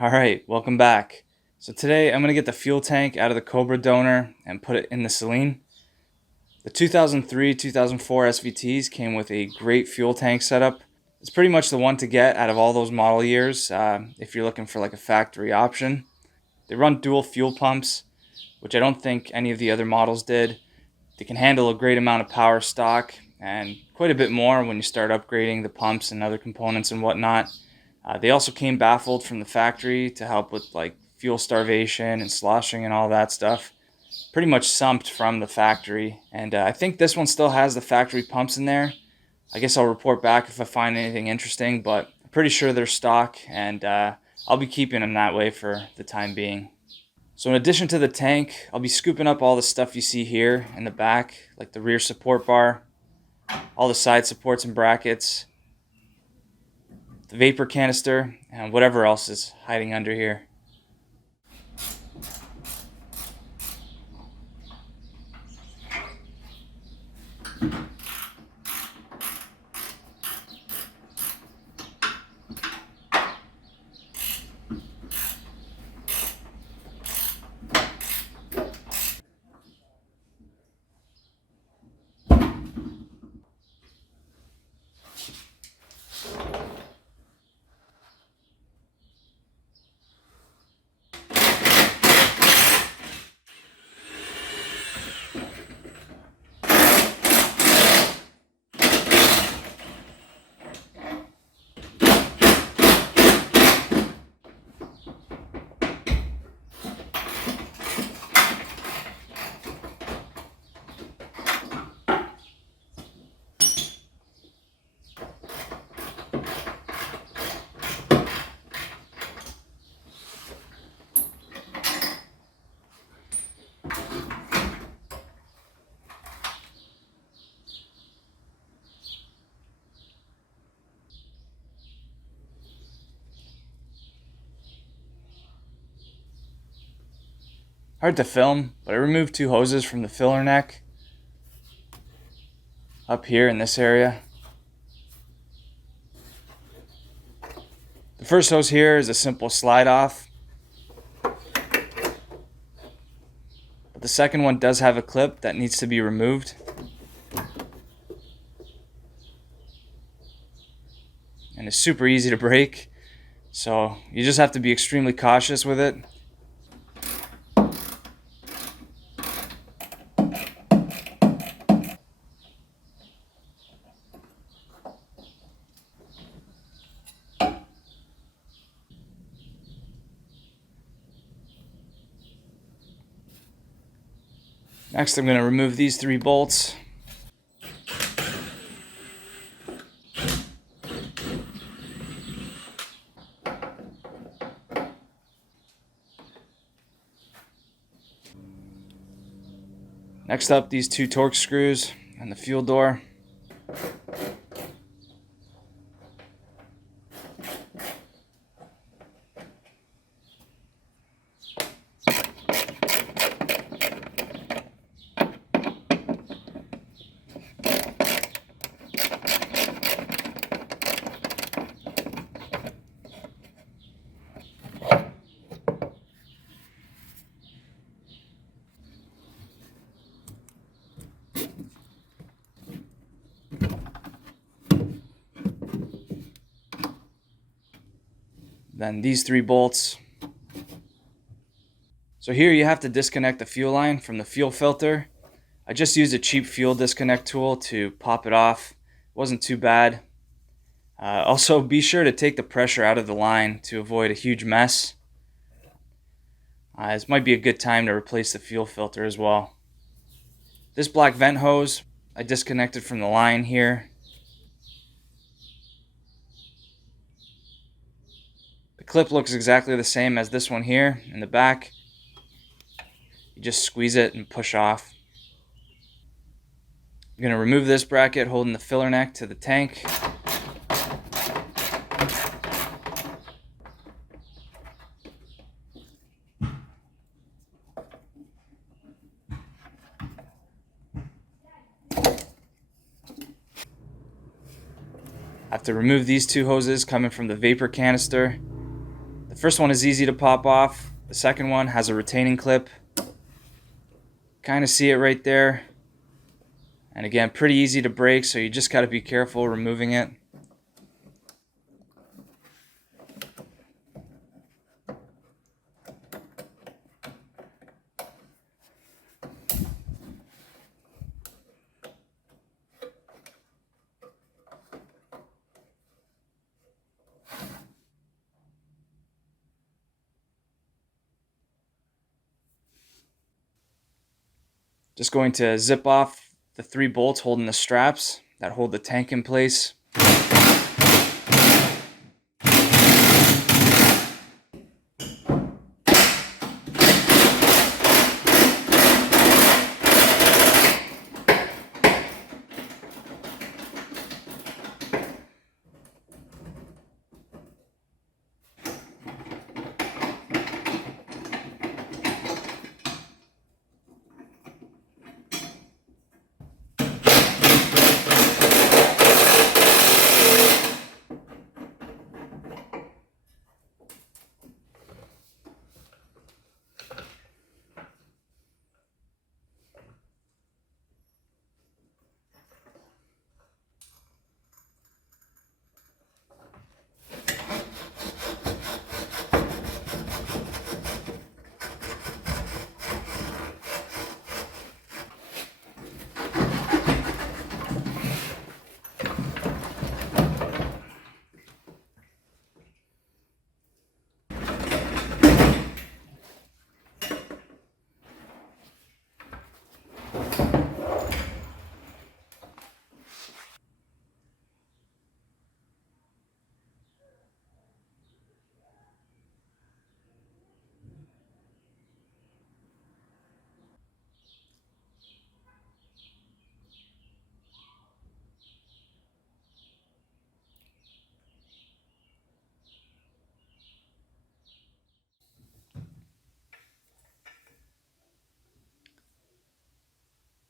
Alright, welcome back. So today I'm going to get the fuel tank out of the Cobra donor and put it in the Saleen. The 2003-2004 SVTs came with a great fuel tank setup. It's pretty much the one to get out of all those model years if you're looking for like a factory option. They run dual fuel pumps, which I don't think any of the other models did. They can handle a great amount of power stock and quite a bit more when you start upgrading the pumps and other components and whatnot. They also came baffled from the factory to help with like fuel starvation and sloshing and all that stuff. Pretty much sumped from the factory, and I think this one still has the factory pumps in there. I guess I'll report back if I find anything interesting, but I'm pretty sure they're stock, and I'll be keeping them that way for the time being. So in addition to the tank, I'll be scooping up all the stuff you see here in the back, like the rear support bar, all the side supports and brackets, the vapor canister, and whatever else is hiding under here. Hard to film, but I removed two hoses from the filler neck up here in this area. The first hose here is a simple slide off, but the second one does have a clip that needs to be removed. And it's super easy to break, so you just have to be extremely cautious with it. Next, I'm going to remove these three bolts. Next up, these two torque screws and the fuel door. Then these three bolts. So here you have to disconnect the fuel line from the fuel filter. I just used a cheap fuel disconnect tool to pop it off. It wasn't too bad. Also, be sure to take the pressure out of the line to avoid a huge mess. This might be a good time to replace the fuel filter as well. This black vent hose I disconnected from the line here. The clip looks exactly the same as this one here in the back. You just squeeze it and push off. I'm going to remove this bracket holding the filler neck to the tank. I have to remove these two hoses coming from the vapor canister. The first one is easy to pop off. The second one has a retaining clip. Kind of see it right there. And again, pretty easy to break, so you just got to be careful removing it. Just going to zip off the 3 bolts holding the straps that hold the tank in place.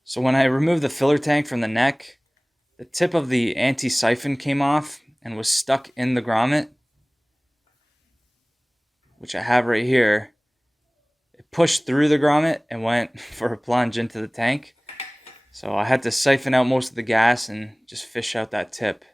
So when I removed the filler tank from the neck, the tip of the anti-siphon came off and was stuck in the grommet, which I have right here. It pushed through the grommet and went for a plunge into the tank. So I had to siphon out most of the gas and just fish out that tip.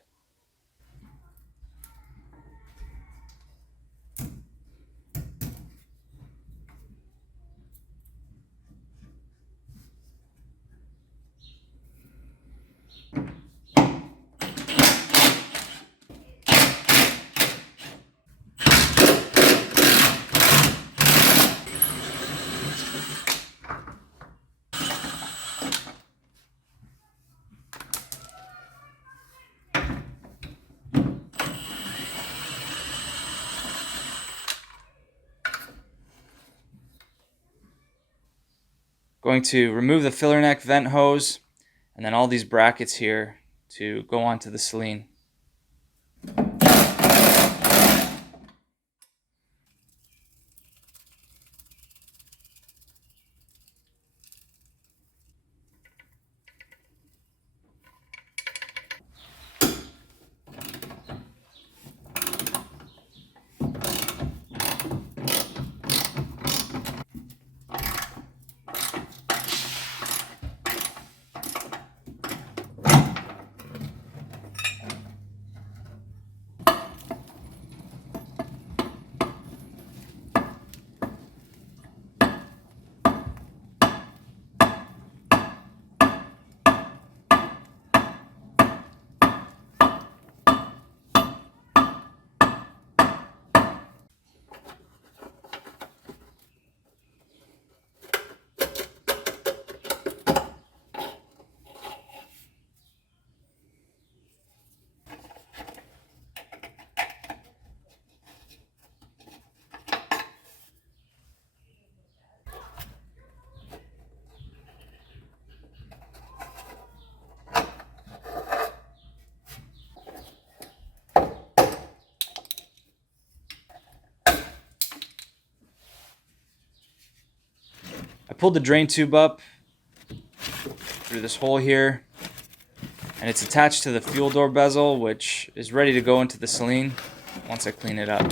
Going to remove the filler neck vent hose and then all these brackets here to go onto the Saleen. I pulled the drain tube up through this hole here, and it's attached to the fuel door bezel, which is ready to go into the Saleen once I clean it up.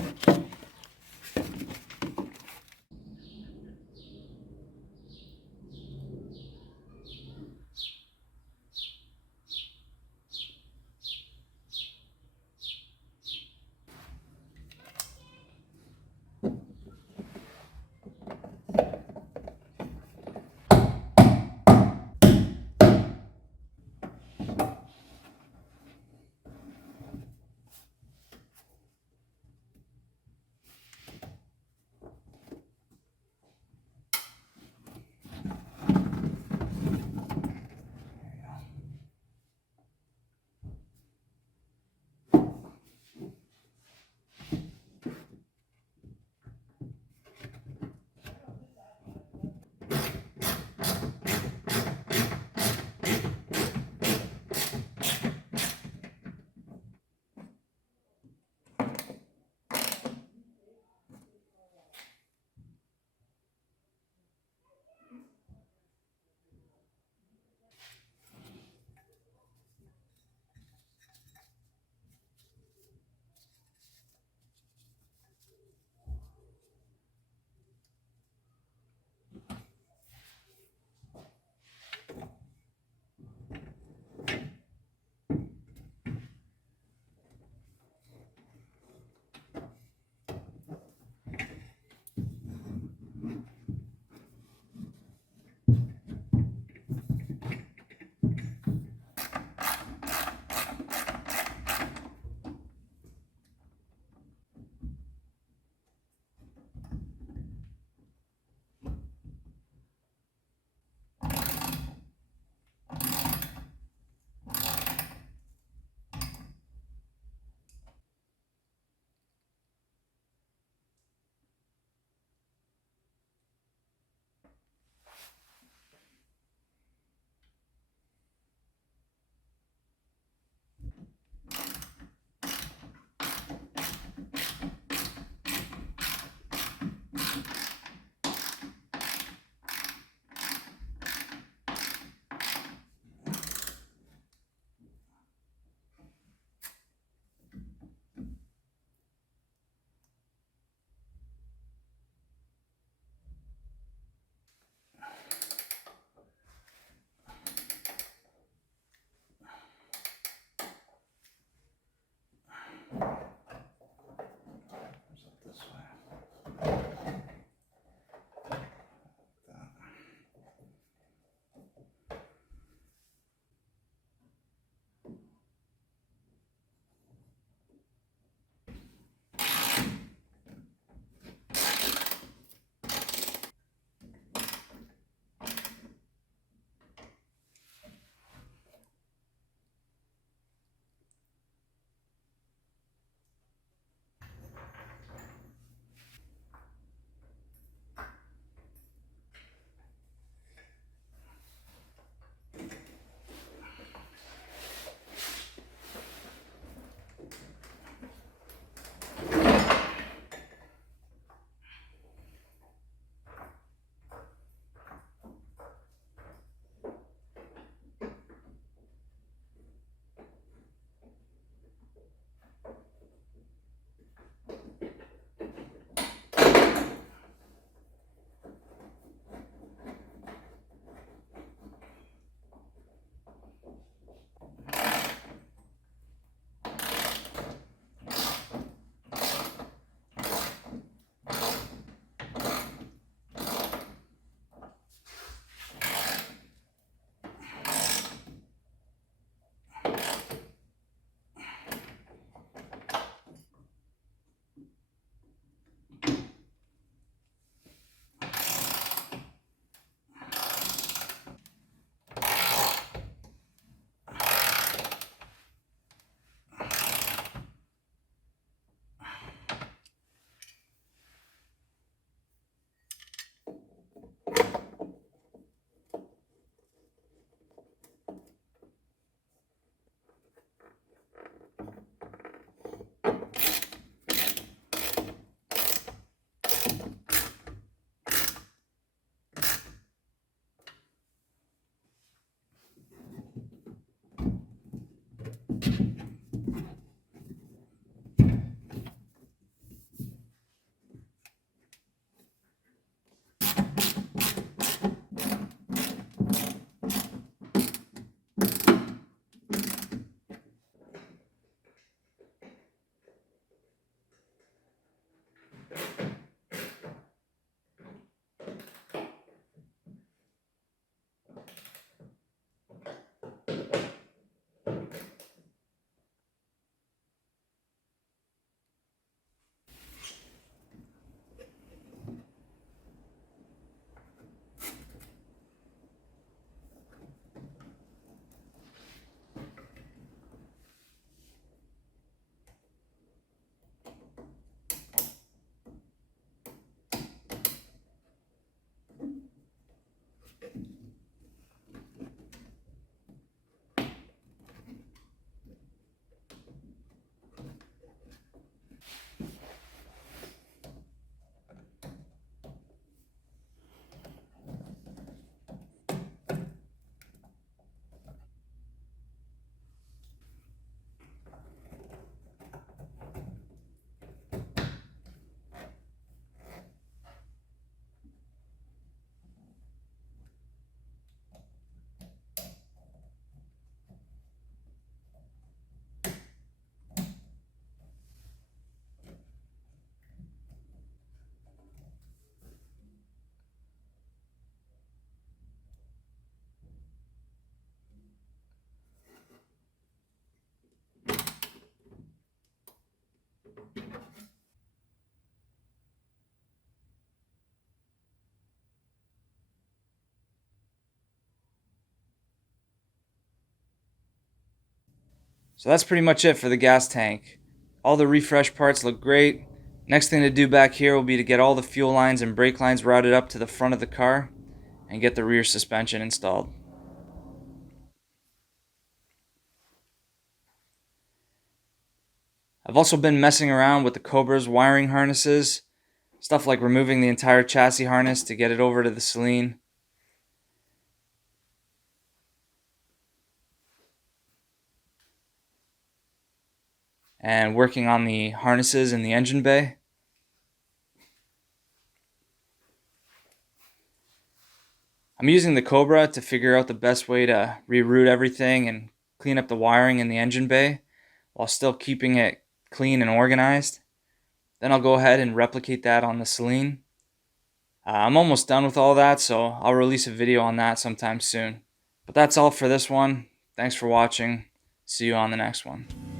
So that's pretty much it for the gas tank. All the refresh parts look great. Next thing to do back here will be to get all the fuel lines and brake lines routed up to the front of the car and get the rear suspension installed. I've also been messing around with the Cobra's wiring harnesses, stuff like removing the entire chassis harness to get it over to the Saleen. And working on the harnesses in the engine bay. I'm using the Cobra to figure out the best way to reroute everything and clean up the wiring in the engine bay while still keeping it clean and organized. Then I'll go ahead and replicate that on the Saleen. I'm almost done with all that, so I'll release a video on that sometime soon. But that's all for this one. Thanks for watching. See you on the next one.